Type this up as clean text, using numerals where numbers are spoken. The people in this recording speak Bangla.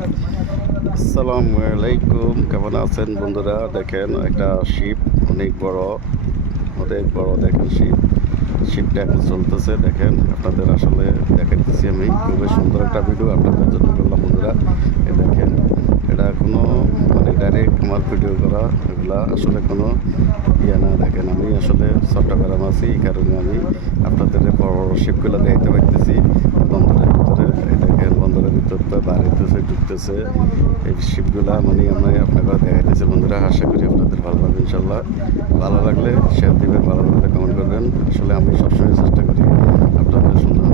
আসসালামু আলাইকুম, কেমন আছেন বন্ধুরা? দেখেন একটা শিপ, অনেক বড়, অনেক বড়। দেখেন শিপটা এখন চলতেছে। দেখেন আপনাদের আসলে দেখাইতেছি আমি, খুবই সুন্দর একটা ভিডিও আপনাদের জন্য করলাম বন্ধুরা। দেখেন এটা কোনো মানে ডাইরেক্ট আমার ভিডিও করা, এগুলা আসলে কোনো ইয়ে না। দেখেন আমি আসলে চট্টগ্রাম আছি, এই কারণে আমি আপনাদের বড় বড় শিপগুলো দেখতে পাইতেছি বন্দরের ভিতরে। এই দেখেন বন্দরের ভিতর তো বাড়িতেছে, ঢুকতেছে এই শিপগুলা, মানে আমি আপনাকে দেখাইতেছি বন্ধুরা। আশা করি আপনাদের ভালো লাগবে ইনশাল্লাহ। ভালো লাগলে শেয়ার দিবেন, ভালো লাগলে কমেন্ট করবেন। আসলে আমি সবসময় চেষ্টা করি আপনাদের সুন্দর